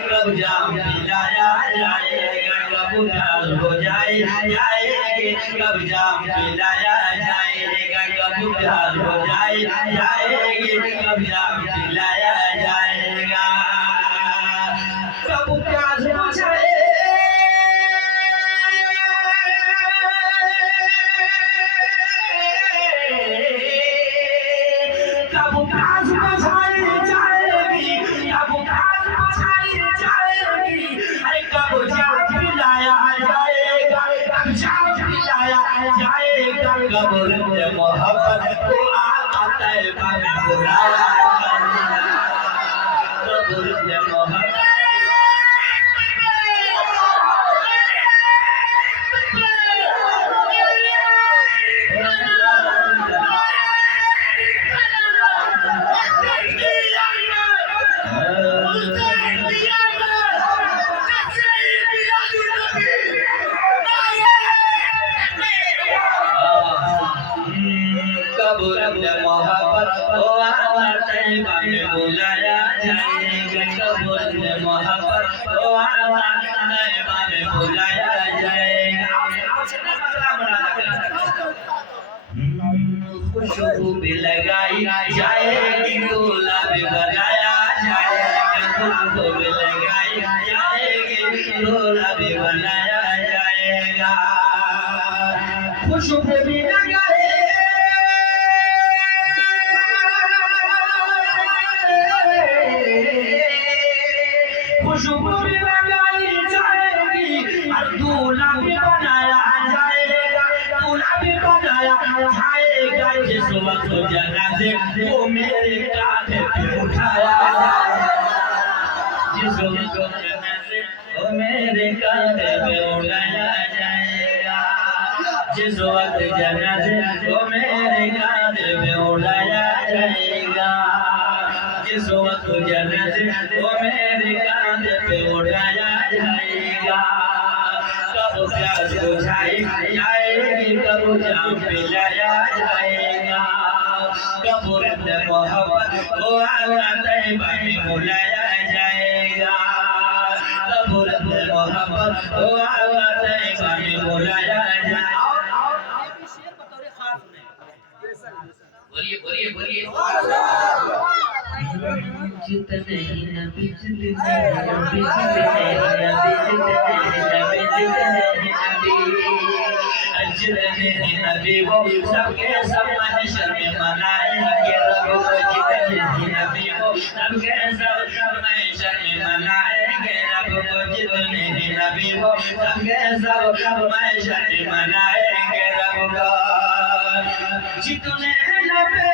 कब जाम पिलाया जाएगा, कब उजाल हो जाएंगे, कब जाम पिलाया जाएगा, कब उजाल हो जाएंगे, कब जाम पिलाया जाएगा, कब प्यास बुझाए कब प्यास बुझाई जाएगी, कब प्यास बुझाई जाएगी, अरे कब जाम पिलाया जाएगा, कब जाम पिलाया जाएगा, कब रुत मोहब्बत को आता है बाबे बुलाया जाएगा, कब रुत मोहब्बत मोहब्बत को तैयबा में बुलाया जाएगा, कब्र में मोहब्बत को तैयबा में बुलाया जाएगा। खुशबू भी लगाई जाएगी, गुलाब भी बनाया जाएगा, खुशबू भी लगाई जाएगी, गुलाब भी बनाया जाएगा, खुशबू भी लगाई खुशबू भी लगाई जाएगी, और दूल्हा भी बनाया जाएगा, दूल्हा भी बनाया जाएगा, जिस वक्त जनाजे को मेरे कांधे पे उठाया जाएगा, जिस वक्त जनाजे को मेरे कांधे पे उठाया जाएगा, जिस वक्त जनाजे को मेरे कांधे पे उठाया जाएगा, जिस वक्त जनाजे को मेरे कांधे पे उठाया जाएगा, कब प्यास बुझाई जाएगी, कब जाम पिलाया जाएगा, कब रुत मोहब्बत को तैयबा में बुलाया जाएगा, कब रुत मोहब्बत को तैयबा में बुलाया जाएगा। बोलिए बोलिए बोलिए। जितने न बिजली नबी वो सबके सब महशर में मनाएंगे, रब को जितने नबी वो सबके सब महशर में मनाएंगे, रब को जितने नबी वो सबके सब महशर में मनाएंगे, रब को जितने नबी